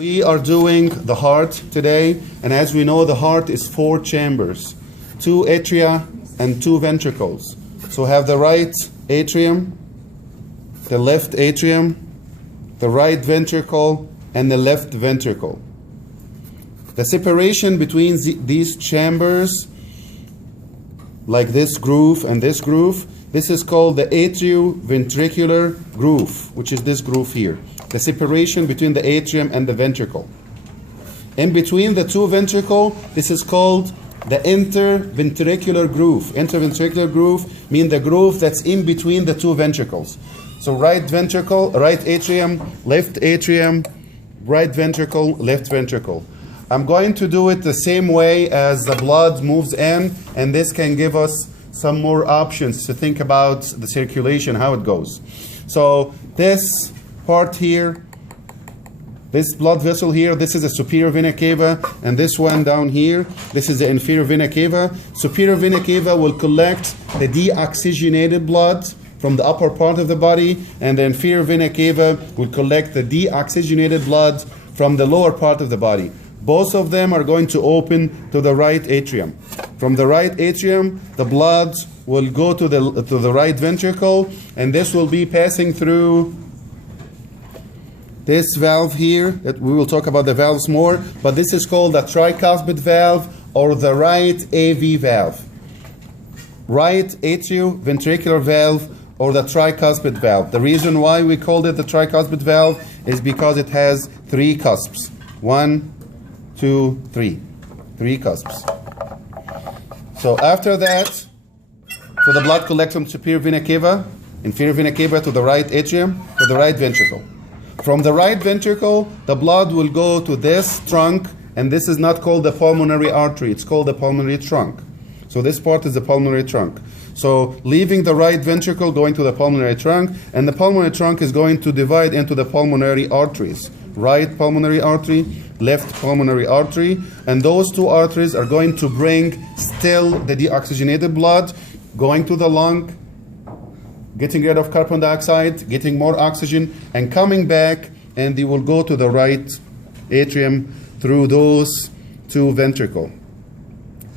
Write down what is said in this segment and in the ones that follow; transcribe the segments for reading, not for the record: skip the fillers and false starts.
We are doing the heart today, and as we know, the heart is 4 chambers, 2 atria and 2 ventricles. So have the right atrium, the left atrium, the right ventricle, and the left ventricle. The separation between these chambers, like this groove and this groove, this is called the atrioventricular groove, which is this groove here. The separation between the atrium and the ventricle. In between the 2 ventricle, this is called the interventricular groove. Interventricular groove means the groove that's in between the 2 ventricles. So right ventricle, right atrium, left atrium, right ventricle, left ventricle. I'm going to do it the same way as the blood moves in, and this can give us some more options to think about the circulation, how it goes. So this part here, this blood vessel here, this is the superior vena cava, and this one down here, this is the inferior vena cava. Superior vena cava will collect the deoxygenated blood from the upper part of the body, and the inferior vena cava will collect the deoxygenated blood from the lower part of the body. Both of them are going to open to the right atrium. From the right atrium, the blood will go to the right ventricle, and this will be passing through this valve here. We will talk about the valves more, but this is called the tricuspid valve or the right AV valve. Right atrioventricular valve or the tricuspid valve. The reason why we called it the tricuspid valve is because it has 3 cusps. 1, 2, 3. 3 cusps. So after that, so the blood collects from superior vena cava, inferior vena cava to the right atrium, to the right ventricle. From the right ventricle, the blood will go to this trunk, and this is not called the pulmonary artery, it's called the pulmonary trunk. So this part is the pulmonary trunk. So leaving the right ventricle, going to the pulmonary trunk, and the pulmonary trunk is going to divide into the pulmonary arteries. Right pulmonary artery, left pulmonary artery, and those 2 arteries are going to bring still the deoxygenated blood, going to the lung, getting rid of carbon dioxide, getting more oxygen, and coming back, and they will go to the right atrium through those 2 ventricles.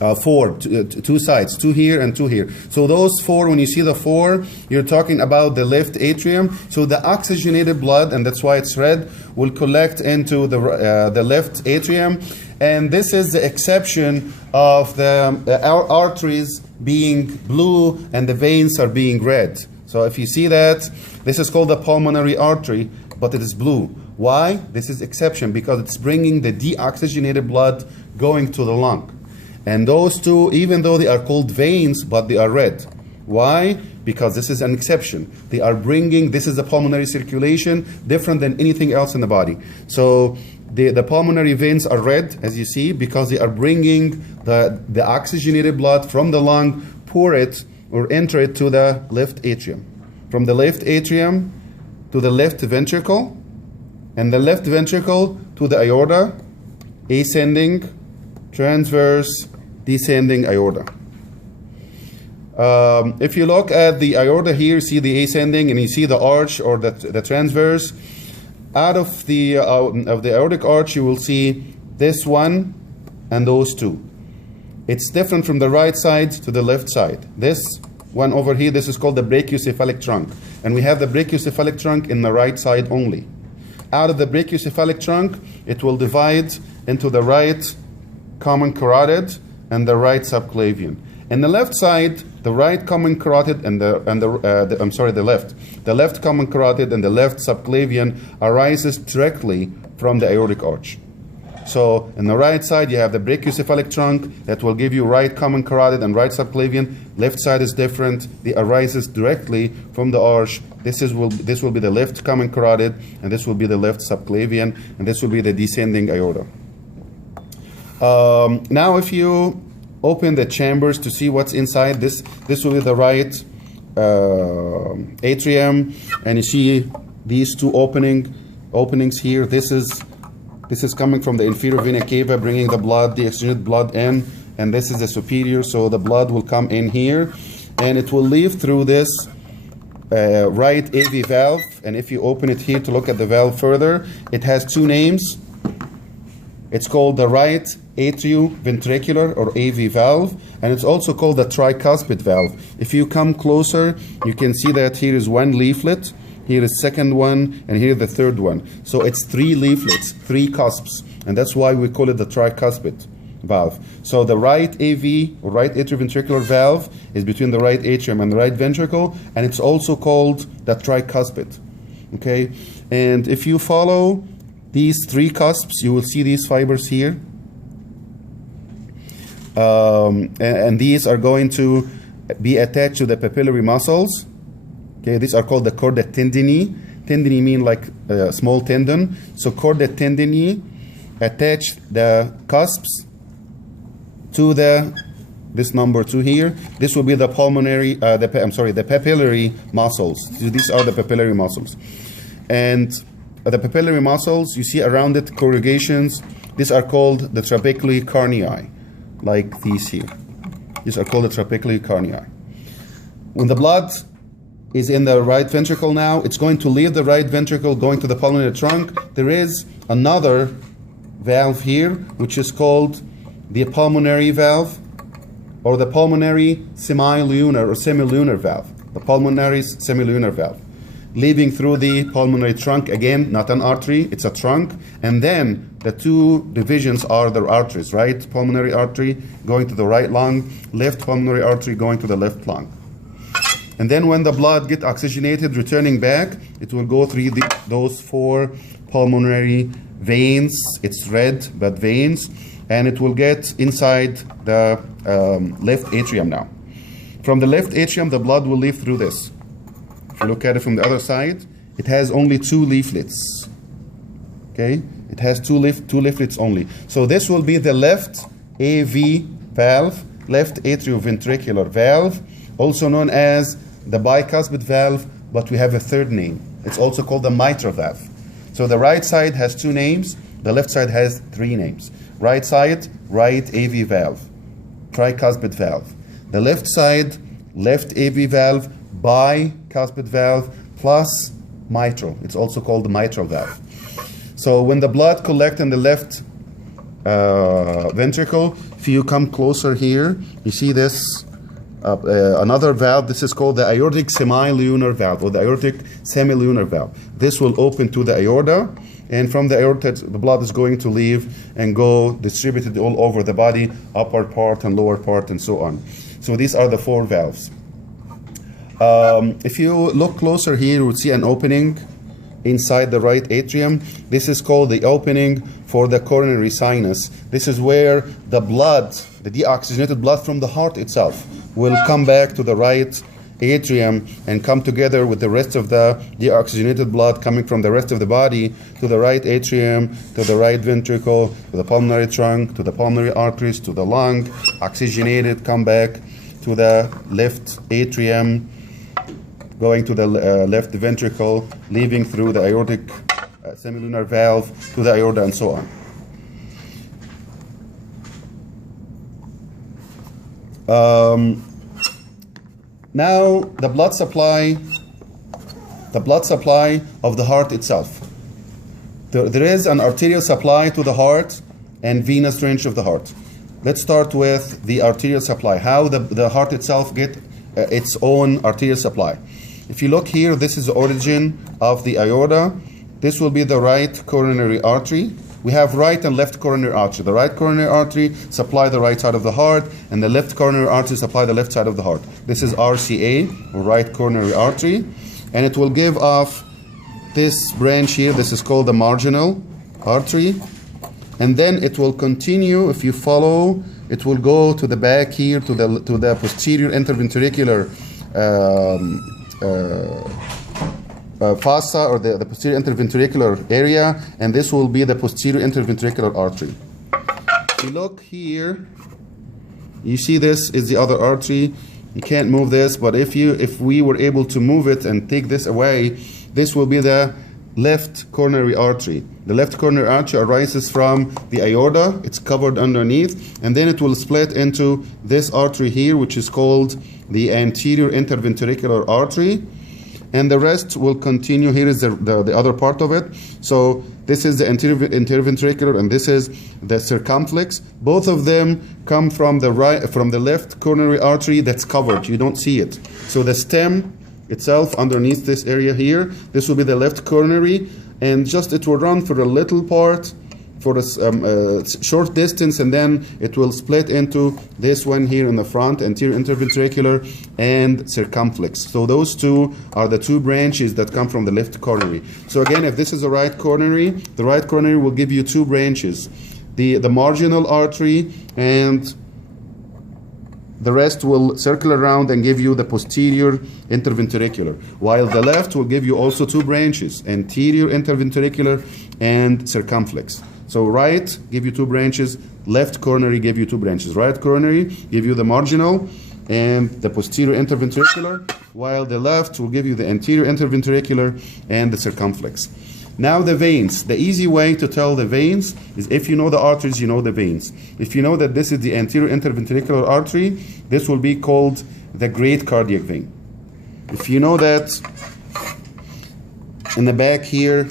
4, 2 sides, 2 here and 2 here. So those 4, when you see the 4, you're talking about the left atrium. So the oxygenated blood, and that's why it's red, will collect into the left atrium. And this is the exception of the arteries being blue and the veins are being red. So if you see that, this is called the pulmonary artery, but it is blue. Why? This is exception because it's bringing the deoxygenated blood going to the lung. And those 2, even though they are called veins, but they are red. Why? Because this is an exception. They are bringing, this is the pulmonary circulation, different than anything else in the body. So the pulmonary veins are red, as you see, because they are bringing the oxygenated blood from the lung, pour it or enter it to the left atrium. From the left atrium to the left ventricle, and the left ventricle to the aorta, ascending, transverse, descending aorta. If you look at the aorta here, see the ascending and you see the arch or the transverse. Out of the aortic arch, you will see this one and those 2. It's different from the right side to the left side. This one over here, this is called the brachiocephalic trunk. And we have the brachiocephalic trunk in the right side only. Out of the brachiocephalic trunk, it will divide into the right common carotid and the right subclavian. In the left side, the right common carotid and the left common carotid and the left subclavian arises directly from the aortic arch. So in the right side, you have the brachiocephalic trunk that will give you right common carotid and right subclavian. Left side is different; it arises directly from the arch. This will be the left common carotid, and this will be the left subclavian, and this will be the descending aorta. Now if you open the chambers to see what's inside, this will be the right atrium, and you see these 2 openings here. This is coming from the inferior vena cava, bringing the blood, the oxygenated blood in, and this is the superior, so the blood will come in here, and it will leave through this right AV valve. And if you open it here to look at the valve further, it has 2 names. It's called the right atrioventricular or AV valve, and it's also called the tricuspid valve. If you come closer, you can see that here is one leaflet, here is second one, and here the third one. So it's 3 leaflets, 3 cusps, and that's why we call it the tricuspid valve. So the right AV, or right atrioventricular valve, is between the right atrium and the right ventricle, and it's also called the tricuspid. Okay, and if you follow these 3 cusps, you will see these fibers here, and these are going to be attached to the papillary muscles. Okay, these are called the chordae tendineae. Tendineae mean like a small tendon. So chordae tendineae attach the cusps to this number 2 here. This will be the pulmonary, the papillary muscles. So these are the papillary muscles. And the papillary muscles, you see around it corrugations. These are called the trabecular carnii, like these here. These are called the trabecular carnii. When the blood is in the right ventricle now, it's going to leave the right ventricle, going to the pulmonary trunk. There is another valve here, which is called the pulmonary valve, or the pulmonary semilunar or semilunar valve. The pulmonary semilunar valve, leaving through the pulmonary trunk, again, not an artery, it's a trunk. And then the 2 divisions are the arteries, right pulmonary artery going to the right lung, left pulmonary artery going to the left lung. And then when the blood gets oxygenated, returning back, it will go through those 4 pulmonary veins. It's red, but veins. And it will get inside the left atrium now. From the left atrium, the blood will leave through this. If you look at it from the other side, it has only 2 leaflets. Okay? It has 2 leaflets only. So this will be the left AV valve, left atrioventricular valve, also known as the bicuspid valve, but we have a third name. It's also called the mitral valve. So the right side has 2 names, the left side has 3 names. Right side, right AV valve, tricuspid valve. The left side, left AV valve, bicuspid valve, plus mitral. It's also called the mitral valve. So when the blood collects in the left ventricle, if you come closer here, you see this another valve. This is called the aortic semilunar valve, or the aortic semilunar valve. This will open to the aorta, and from the aorta, the blood is going to leave and go distributed all over the body, upper part and lower part, and so on. So these are the 4 valves. If you look closer here, you will see an opening inside the right atrium. This is called the opening for the coronary sinus. This is where the blood, the deoxygenated blood from the heart itself, will come back to the right atrium and come together with the rest of the deoxygenated blood coming from the rest of the body to the right atrium, to the right ventricle, to the pulmonary trunk, to the pulmonary arteries, to the lung, oxygenated, come back to the left atrium, going to the left ventricle, leaving through the aortic semilunar valve to the aorta, and so on. Now the blood supply of the heart itself. There is an arterial supply to the heart and venous drainage of the heart. Let's start with the arterial supply, how the heart itself get its own arterial supply. If you look here, this is the origin of the aorta. This will be the right coronary artery. We have right and left coronary artery. The right coronary artery supply the right side of the heart, and the left coronary artery supply the left side of the heart. This is RCA, or right coronary artery, and it will give off this branch here. This is called the marginal artery, and then it will continue. If you follow, it will go to the back here to the posterior interventricular fossa, or the posterior interventricular area, and this will be the posterior interventricular artery. If you look here, you see this is the other artery. You can't move this, but if we were able to move it and take this away, this will be the left coronary artery. The left coronary artery arises from the aorta. It's covered underneath, and then it will split into this artery here, which is called the anterior interventricular artery. and the rest will continue. Here is the other part of it. So this is the anterior ventricular, and this is the circumflex. Both of them come from the left coronary artery that's covered. You don't see it. So the stem itself underneath this area here, this will be the left coronary, and just it will run for a little part for a short distance, and then it will split into this one here in the front, anterior interventricular and circumflex. So those two are the two branches that come from the left coronary. So again, if this is the right coronary, the right coronary will give you two branches, the marginal artery, and the rest will circle around and give you the posterior interventricular, while the left will give you also two branches, anterior interventricular and circumflex. So right give you two branches, left coronary give you two branches. Right coronary give you the marginal and the posterior interventricular, while the left will give you the anterior interventricular and the circumflex. Now the veins. The easy way to tell the veins is if you know the arteries, you know the veins. If you know that this is the anterior interventricular artery, this will be called the great cardiac vein. If you know that in the back here,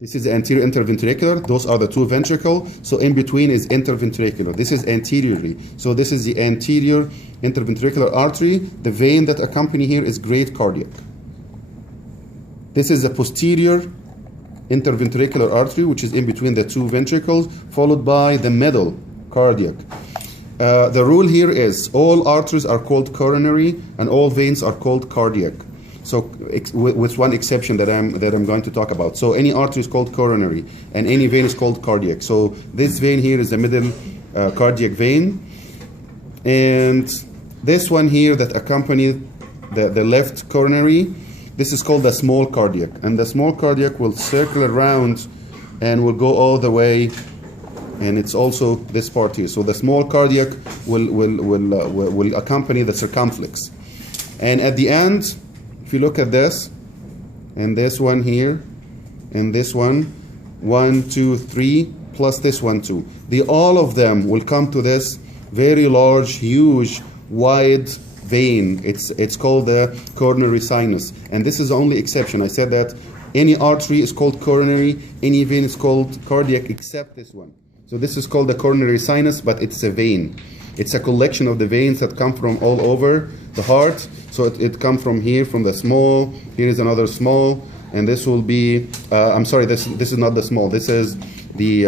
this is anterior interventricular, those are the two ventricles, so in between is interventricular. This is anteriorly, so this is the anterior interventricular artery. The vein that accompany here is great cardiac. This is the posterior interventricular artery, which is in between the two ventricles, followed by the middle cardiac. The rule here is all arteries are called coronary and all veins are called cardiac. So with one exception that I'm going to talk about. So any artery is called coronary and any vein is called cardiac. So this vein here is the middle cardiac vein, and this one here that accompanies the left coronary, this is called the small cardiac, and the small cardiac will circle around and will go all the way, and it's also this part here. So the small cardiac will accompany the circumflex, and at the end, if you look at this, and this one here, and this one, 1, 2, 3, plus this one too. All of them will come to this very large, huge, wide vein. It's called the coronary sinus, and this is the only exception. I said that any artery is called coronary, any vein is called cardiac, except this one. So this is called the coronary sinus, but it's a vein. It's a collection of the veins that come from all over the heart. So it comes from here, from the small. Here is another small, and this will be. I'm sorry, this is not the small. This is the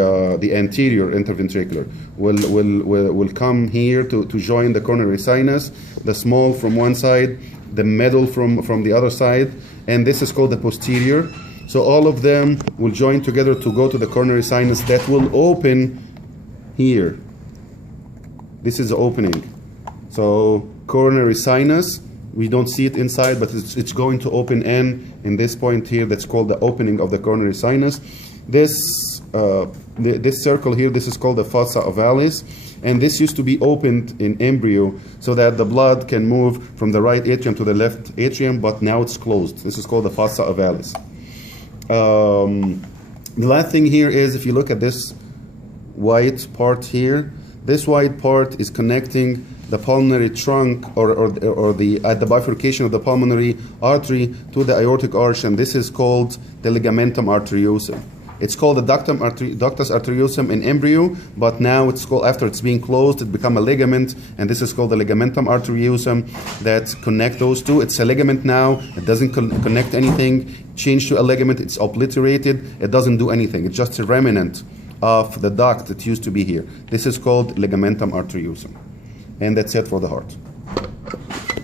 anterior interventricular. Will come here to join the coronary sinus. The small from one side, the middle from the other side, and this is called the posterior. So all of them will join together to go to the coronary sinus that will open here. This is the opening. So coronary sinus, we don't see it inside, but it's going to open in this point here. That's called the opening of the coronary sinus. This circle here, this is called the fossa ovalis, and this used to be opened in embryo so that the blood can move from the right atrium to the left atrium, but now it's closed. This is called the fossa ovalis. The last thing here is, if you look at this white part here, this white part is connecting the pulmonary trunk or the bifurcation of the pulmonary artery to the aortic arch, and this is called the ligamentum arteriosum. It's called the ductus arteriosum in embryo, but now it's called, after it's being closed, it become a ligament, and this is called the ligamentum arteriosum that connect those two. It's a ligament now. It doesn't connect anything. Changed to a ligament. It's obliterated. It doesn't do anything. It's just a remnant of the duct that used to be here. This is called ligamentum arteriosum. And that's it for the heart.